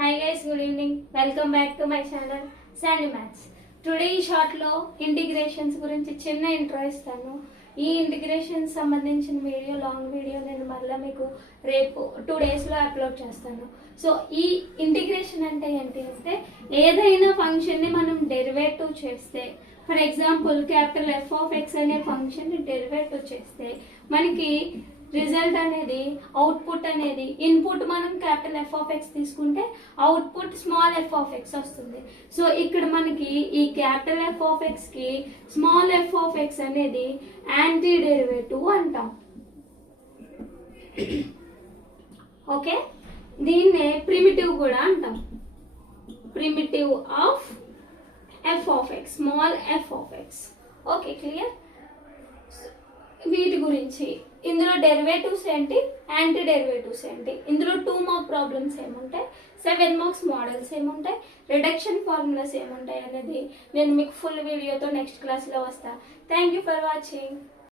Hi guys, good evening. Welcome back to my channel Sandy Maths. Today ఈ షార్ట్లో integrations గురించి చిన్న intro ఇస్తాను. ఈ ఇంటిగ్రేషన్స్ సంబంధించిన వీడియో లాంగ్ వీడియో నేను మళ్ళీ మీకు రేపు 2 డేస్లో అప్లోడ్ చేస్తాను. సో ఈ ఇంటిగ్రేషన్ అంటే ఏంటి అంటే ఏదైనా ఫంక్షన్ని మనం డెరివేటివ్ చేస్తే, for example capital F of X అనే ఫంక్షన్ని డెరివేటివ్ చేస్తే మనకి రిజల్ట్ అనేది అవుట్పుట్ అనేది ఇన్పుట్ మనం క్యాపిటల్ ఎఫ్ ఆఫ్ ఎక్స్ తీసుకుంటే output small F of X వస్తుంది. సో ఇక్కడ మనకి ఈ క్యాపిటల్ ఎఫ్ ఆఫ్ ఎక్స్ కి స్మాల్ ఎఫ్ ఆఫ్ ఎక్స్ అనేది యాంటీ డెరివేటివ్ అంటాం. ఓకే, దీన్నే ప్రిమిటివ్ కూడా అంటాం. Primitive of F of X, small F of X. Okay, clear? వీటి గురించి ఇందులో డెరివేటివ్స్ ఏంటి, యాంటీ డెరివేటివ్స్ ఏంటి, ఇందులో 2 మార్క్ ప్రాబ్లమ్స్ ఏముంటాయి, 7 మార్క్స్ మోడల్స్ ఏముంటాయి, రిడక్షన్ ఫార్ములాస్ ఏముంటాయి అనేది నేను మీకు ఫుల్ వీడియోతో నెక్స్ట్ క్లాస్లో వస్తాను. Thank you for watching.